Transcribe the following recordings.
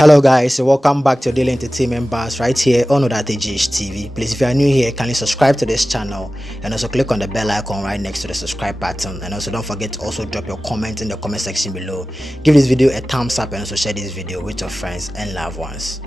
Hello guys, welcome back to Daily Entertainment Bars right here on Odate TV. Please, if you are new here, kindly subscribe to this channel and also click on the bell icon right next to the subscribe button. And also don't forget to also drop your comment in the comment section below. Give this video a thumbs up and also share this video with your friends and loved ones.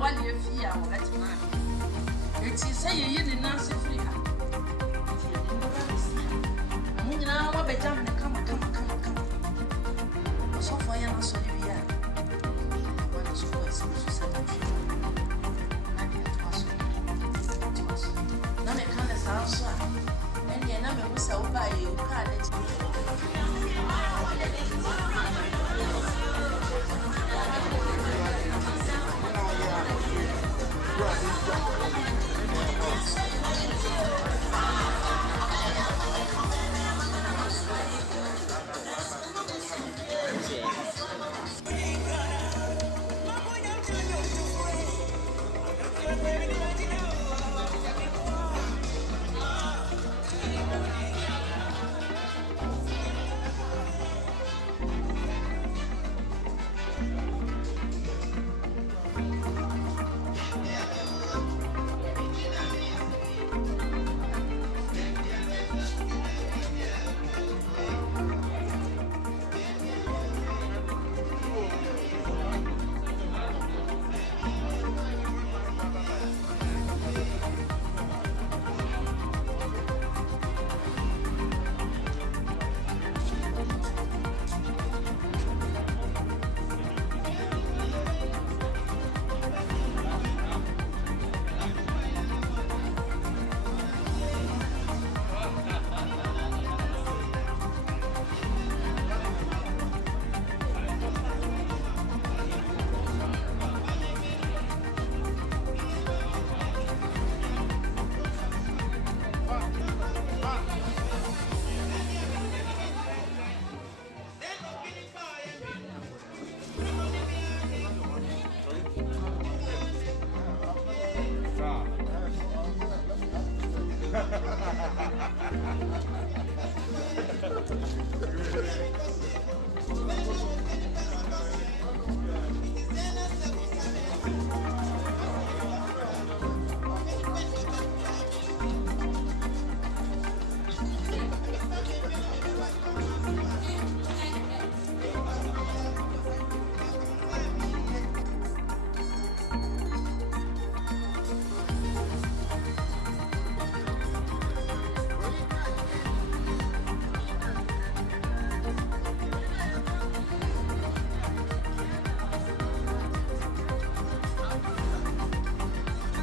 wale afie a wobetena eti sɛ yeyi ne nanse free ha eti yɛde no ba bɛsi ha mo nyinaa wabɛgya me